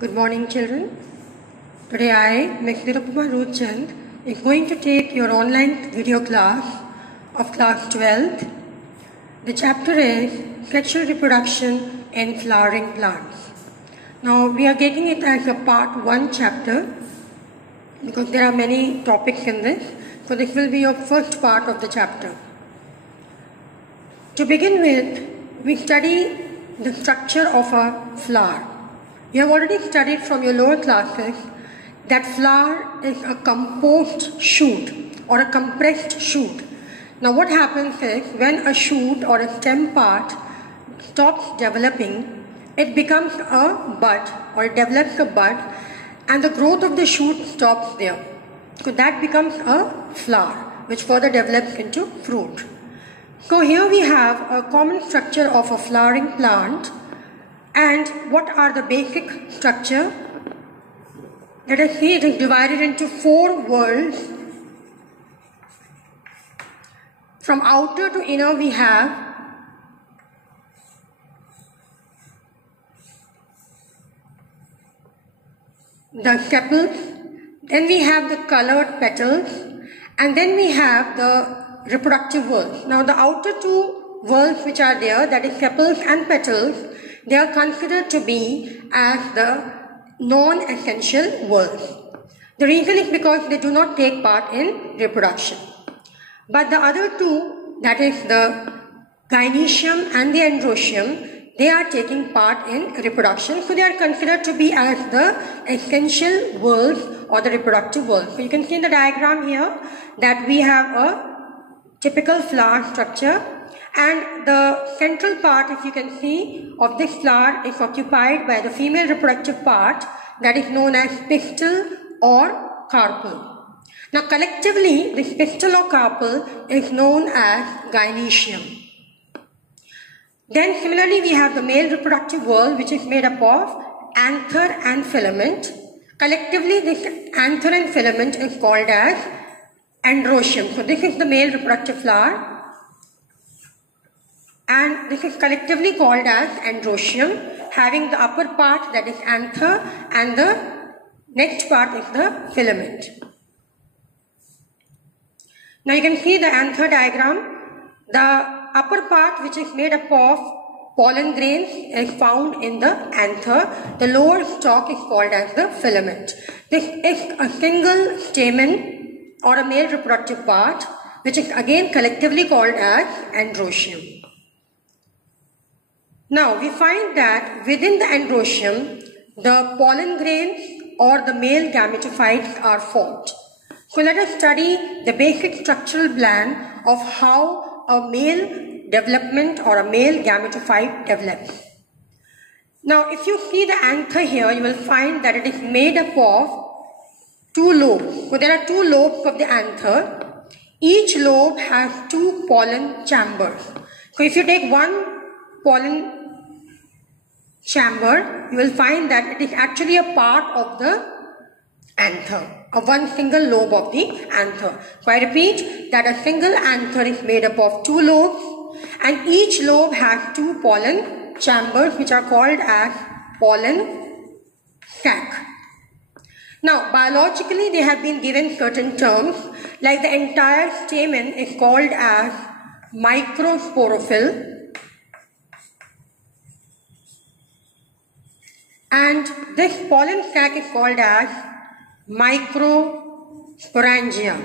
Good morning, children. Today I, Ms. Nirupama Rootchand, is going to take your online video class of class 12th. The chapter is Sexual Reproduction in Flowering Plants. Now we are taking it as a part 1 chapter because there are many topics in this. So this will be your first part of the chapter. To begin with, we study the structure of a flower. You have already studied from your lower classes that flower is a composed shoot or a compressed shoot. Now what happens is when a shoot or a stem part stops developing, it becomes a bud or it develops a bud and the growth of the shoot stops there. So that becomes a flower which further develops into fruit. So here we have a common structure of a flowering plant. And what are the basic structure? Let us see, it is divided into 4 whorls. From outer to inner we have the sepals, then we have the colored petals, and then we have the reproductive whorls. Now the outer 2 whorls which are there, that is sepals and petals, they are considered to be as the non-essential whorls. The reason is because they do not take part in reproduction. But the other 2, that is the gynoecium and the androecium, they are taking part in reproduction. So they are considered to be as the essential whorls or the reproductive whorls. So you can see in the diagram here that we have a typical flower structure. And the central part, if you can see, of this flower is occupied by the female reproductive part that is known as pistil or carpel. Now collectively, this pistil or carpel is known as gynoecium. Then similarly, we have the male reproductive whorl which is made up of anther and filament. Collectively, this anther and filament is called as androecium. So this is the male reproductive flower. And this is collectively called as androecium, having the upper part that is anther and the next part is the filament. Now you can see the anther diagram. The upper part which is made up of pollen grains is found in the anther. The lower stalk is called as the filament. This is a single stamen or a male reproductive part which is again collectively called as androecium. Now we find that within the androecium, the pollen grains or the male gametophytes are formed. So let us study the basic structural plan of how a male development or a male gametophyte develops. Now if you see the anther here, you will find that it is made up of 2 lobes. So there are 2 lobes of the anther. Each lobe has 2 pollen chambers. So if you take one pollen chamber, you will find that it is actually a part of the anther, of one single lobe of the anther. So I repeat that a single anther is made up of 2 lobes and each lobe has 2 pollen chambers which are called as pollen sac. Now biologically they have been given certain terms, like the entire stamen is called as microsporophyll, and this pollen sac is called as microsporangia.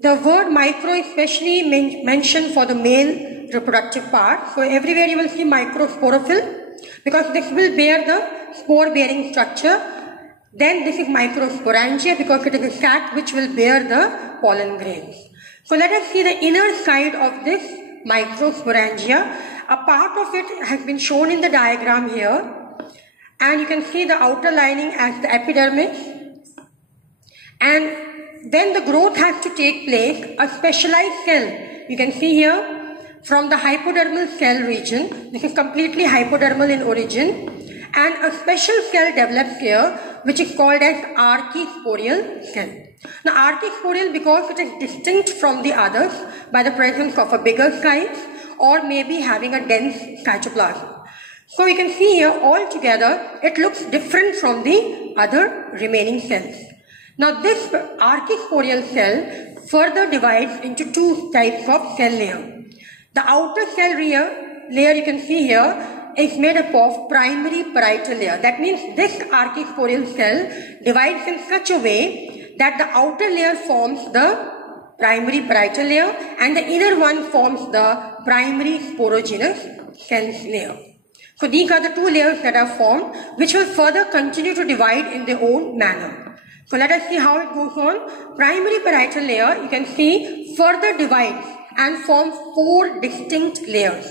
The word micro is especially mentioned for the male reproductive part. So everywhere you will see microsporophyll because this will bear the spore bearing structure. Then this is microsporangia because it is a sac which will bear the pollen grains. So let us see the inner side of this microsporangia. A part of it has been shown in the diagram here, and you can see the outer lining as the epidermis, and then the growth has to take place. A specialized cell, you can see here, from the hypodermal cell region. This is completely hypodermal in origin, and a special cell develops here which is called as archisporial cell. Now archisporial because it is distinct from the others by the presence of a bigger size or maybe having a dense cytoplasm. So we can see here all together it looks different from the other remaining cells. Now this archisporial cell further divides into two types of cell layer. The outer cell layer you can see here is made up of primary parietal layer. That means this archisporial cell divides in such a way that the outer layer forms the primary parietal layer and the inner one forms the primary sporogenous cells layer. So these are the two layers that are formed, which will further continue to divide in their own manner. So let us see how it goes on. Primary parietal layer, you can see, further divides and forms four distinct layers.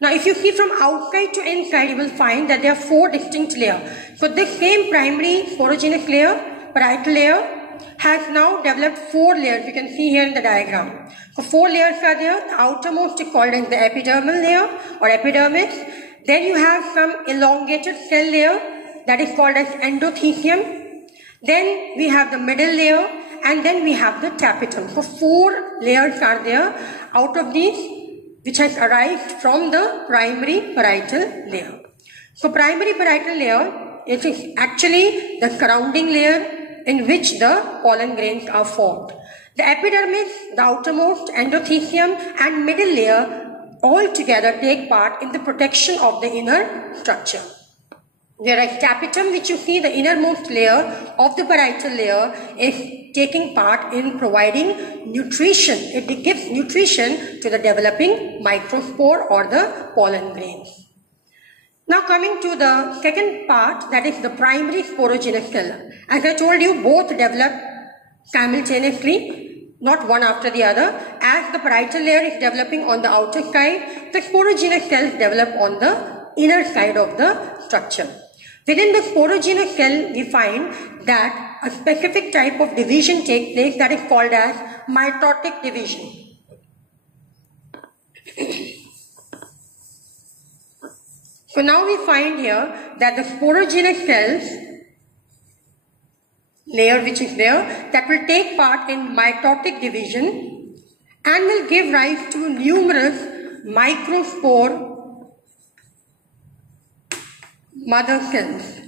Now if you see from outside to inside, you will find that there are four distinct layers. So this same primary sporogenous layer, parietal layer, has now developed four layers. You can see here in the diagram. So four layers are there. The outermost is called as the epidermal layer or epidermis. Then you have some elongated cell layer that is called as endothecium. Then we have the middle layer and then we have the tapetum. So four layers are there out of these, which has arrived from the primary parietal layer. So primary parietal layer, it is actually the surrounding layer in which the pollen grains are formed. The epidermis, the outermost, endothecium and middle layer all together take part in the protection of the inner structure. Whereas tapetum, which you see the innermost layer of the parietal layer, is taking part in providing nutrition. It gives nutrition to the developing microspore or the pollen grains. Now coming to the second part, that is the primary sporogenous cell. As I told you, both develop simultaneously, not one after the other. As the parietal layer is developing on the outer side, the sporogenous cells develop on the inner side of the structure. Within the sporogenous cell, we find that a specific type of division takes place that is called as mitotic division. So now we find here that the sporogenous cells layer which is there, that will take part in mitotic division and will give rise to numerous microspore mother cells.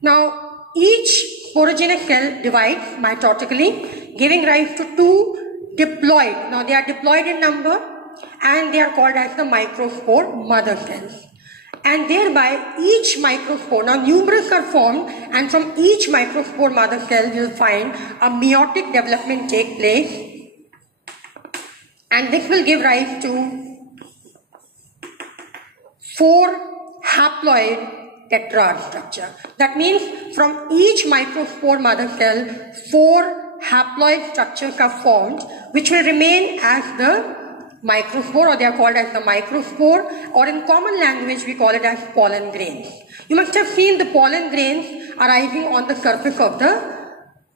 Now each sporogenous cell divides mitotically, giving rise to two diploid. Now they are diploid in number and they are called as the microspore mother cells. And thereby each microspore, now numerous are formed, and from each microspore mother cell you will find a meiotic development take place, and this will give rise to 4 haploid tetrad structure. That means from each microspore mother cell 4 haploid structures are formed, which will remain as the microspore, or they are called as the microspore, or in common language we call it as pollen grains. You must have seen the pollen grains arising on the surface of the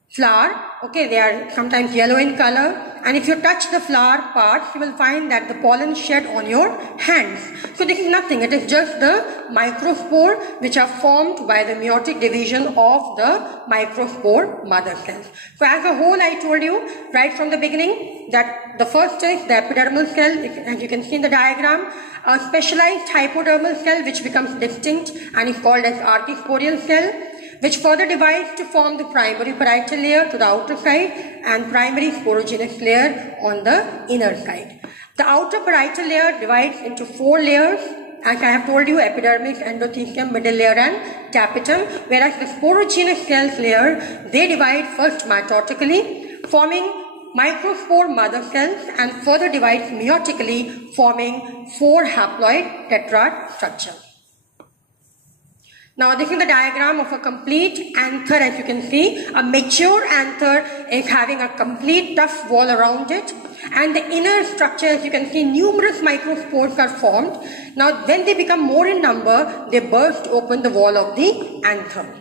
flower. Okay, they are sometimes yellow in color, and if you touch the flower parts, you will find that the pollen shed on your hands. So this is nothing, it is just the microspore which are formed by the meiotic division of the microspore mother cells. So as a whole, I told you right from the beginning that the first is the epidermal cell, as you can see in the diagram, a specialized hypodermal cell which becomes distinct and is called as archisporial cell, which further divides to form the primary parietal layer to the outer side and primary sporogenous layer on the inner side. The outer parietal layer divides into 4 layers, as I have told you, epidermis, endothecium, middle layer and tapetum, whereas the sporogenous cells layer, they divide first mitotically, forming microspore mother cells, and further divides meiotically, forming 4 haploid tetrad structure. Now this is the diagram of a complete anther. As you can see, a mature anther is having a complete tough wall around it, and the inner structure, as you can see, numerous microspores are formed. Now when they become more in number, they burst open the wall of the anther.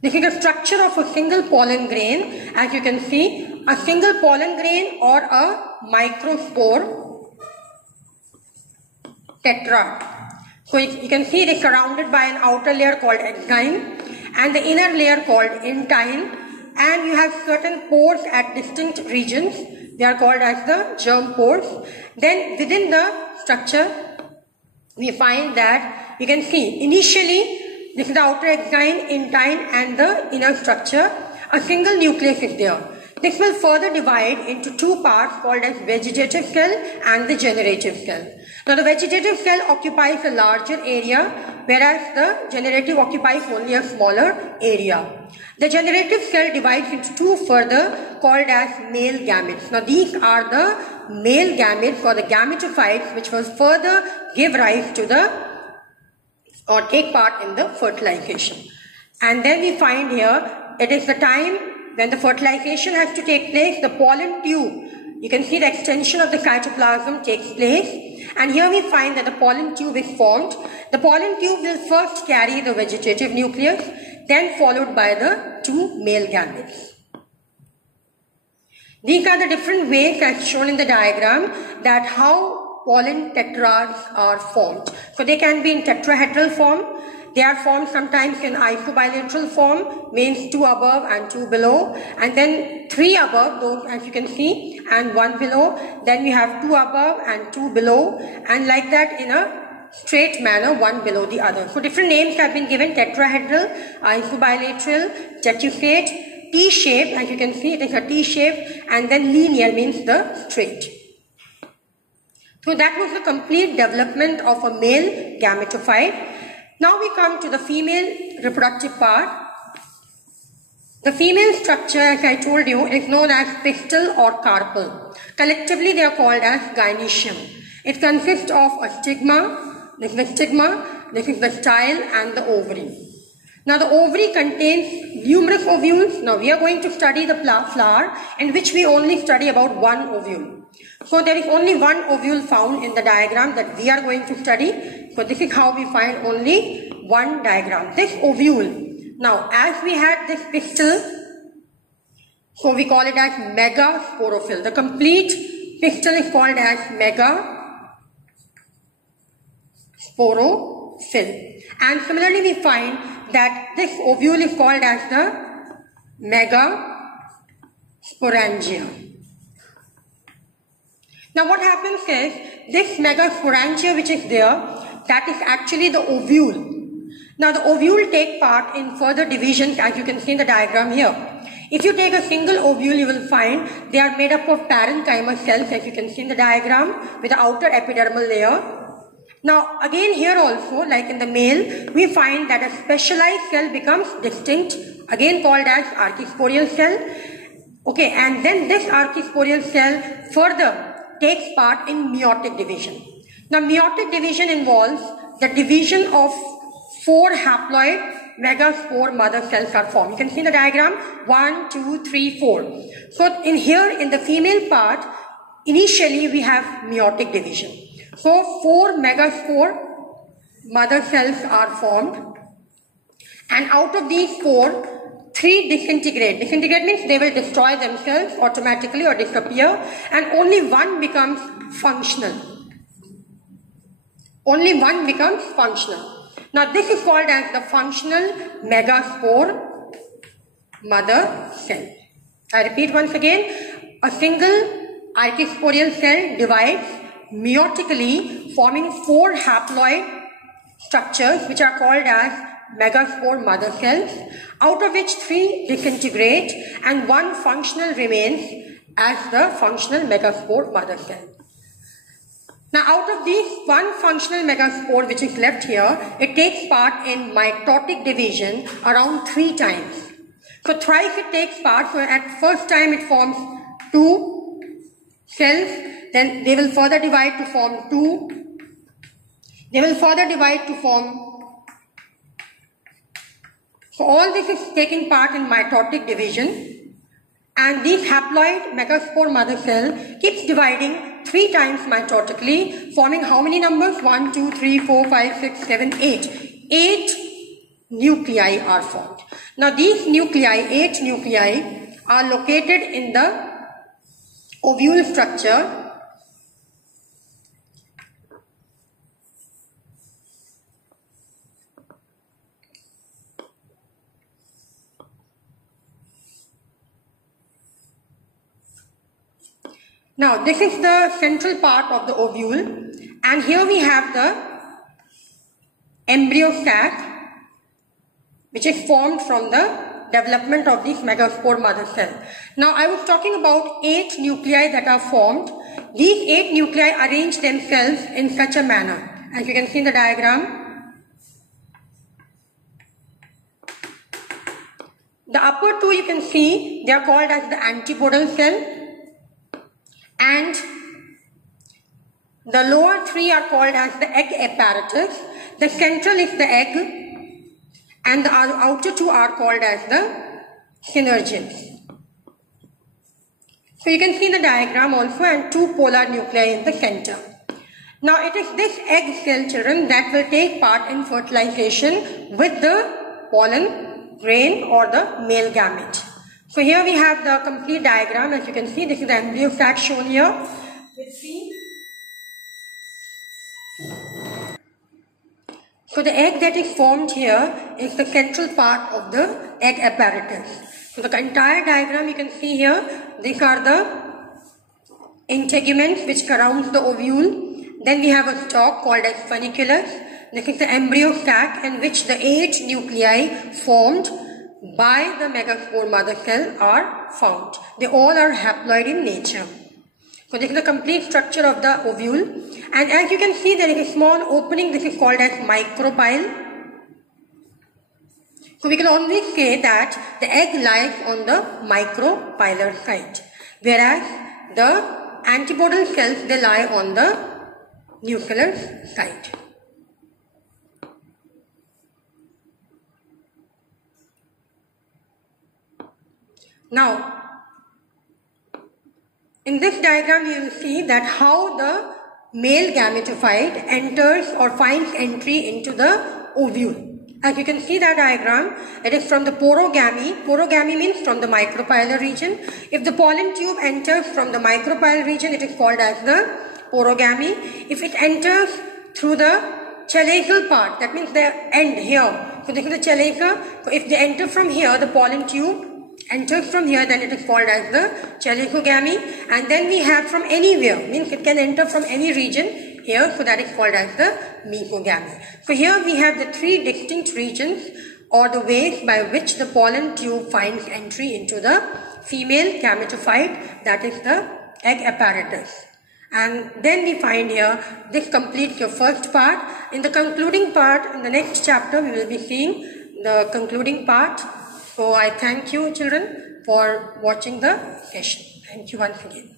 This is the structure of a single pollen grain. As you can see, a single pollen grain or a microspore tetrad. So you can see it is surrounded by an outer layer called exine and the inner layer called intine, and you have certain pores at distinct regions They are called as the germ pores. Then within the structure, we find that you can see initially this is the outer exine, intine and the inner structure. A single nucleus is there. This will further divide into two parts called as vegetative cell and the generative cell. Now the vegetative cell occupies a larger area, whereas the generative occupies only a smaller area. The generative cell divides into two further called as male gametes. Now these are the male gametes or the gametophytes which will further give rise to the or take part in the fertilization. And then we find here it is the time when the fertilization has to take place, the pollen tube, you can see the extension of the cytoplasm takes place, and here we find that the pollen tube is formed. The pollen tube will first carry the vegetative nucleus, then followed by the two male gametes. These are the different ways as shown in the diagram that how pollen tetrads are formed. So they can be in tetrahedral form. They are formed sometimes in isobilateral form, means 2 above and 2 below, and then 3 above, those as you can see, and 1 below. Then we have 2 above and 2 below, and like that in a straight manner, one below the other. So different names have been given: tetrahedral, isobilateral, tetricate, T-shape, as you can see it is a T-shape, and then linear means the straight. So that was the complete development of a male gametophyte. Now we come to the female reproductive part. The female structure, as I told you, is known as pistil or carpel. Collectively they are called as gynoecium. It consists of a stigma, this is the style and the ovary. Now the ovary contains numerous ovules. Now we are going to study the flower in which we only study about one ovule. So there is only one ovule found in the diagram that we are going to study. So this is how we find only one diagram. This ovule. Now as we had this pistil, so we call it as megasporophyll. The complete pistil is called as megasporophyll. And similarly we find that this ovule is called as the megasporangia. Now what happens is, this megasporangia which is there, that is actually the ovule. Now the ovule take part in further divisions as you can see in the diagram here. If you take a single ovule, you will find they are made up of parenchyma cells as you can see in the diagram with the outer epidermal layer. Now again here also, like in the male, we find that a specialized cell becomes distinct, again called as archisporial cell. Okay, and then this archisporial cell further takes part in meiotic division. Now meiotic division involves the division of 4 haploid megaspore mother cells are formed. You can see in the diagram 1, 2, 3, 4. So in here in the female part, initially we have meiotic division. So 4 megaspore mother cells are formed, and out of these 4, 3 disintegrate. Disintegrate means they will destroy themselves automatically or disappear, and only one becomes functional. Only one becomes functional. Now this is called as the functional megaspore mother cell. I repeat once again, a single archisporial cell divides meiotically, forming 4 haploid structures which are called as megaspore mother cells, out of which 3 disintegrate and 1 functional remains as the functional megaspore mother cell. Now out of these 1 functional megaspore which is left here, it takes part in mitotic division around 3 times. So thrice it takes part. So at first time it forms 2 cells, then they will further divide to form 2. They will further divide to form. So all this is taking part in mitotic division, and this haploid megaspore mother cell keeps dividing 3 times mitotically, forming how many numbers? 1, 2, 3, 4, 5, 6, 7, 8. 8 nuclei are formed. Now these nuclei, 8 nuclei, are located in the ovule structure. Now this is the central part of the ovule, and here we have the embryo sac, which is formed from the development of this megaspore mother cell. Now I was talking about 8 nuclei that are formed. These 8 nuclei arrange themselves in such a manner, as you can see in the diagram. The upper 2 you can see, they are called as the antipodal cell, and the lower 3 are called as the egg apparatus. The central is the egg, and the outer 2 are called as the synergens. So you can see the diagram also, and 2 polar nuclei in the center. Now it is this egg cell, children, that will take part in fertilization with the pollen grain or the male gamete. So here we have the complete diagram. As you can see, this is the embryo sac shown here. So the egg that is formed here is the central part of the egg apparatus. So the entire diagram you can see here, these are the integuments which surrounds the ovule. Then we have a stalk called as funiculus. This is the embryo sac in which the 8 nuclei formed by the megaspore mother cell are found. They all are haploid in nature. So this is the complete structure of the ovule, and as you can see there is a small opening. This is called as micropyle. So we can always say that the egg lies on the micropylar site, whereas the antipodal cells, they lie on the nuclear site. Now, in this diagram you will see that how the male gametophyte enters or finds entry into the ovule. As you can see that diagram, it is from the porogamy. Porogamy means from the micropylar region. If the pollen tube enters from the micropylar region, it is called as the porogamy. If it enters through the chalazial part, that means the end here. So this is the chalaza. So if they enter from here, the pollen tube enters from here, then it is called as the chalazogamy. And then we have from anywhere, means it can enter from any region here, so that is called as the mesogamy. So here we have the 3 distinct regions or the ways by which the pollen tube finds entry into the female gametophyte, that is the egg apparatus. And then we find here, this completes your first part. In the concluding part, in the next chapter, we will be seeing the concluding part. So I thank you children for watching the session. Thank you once again.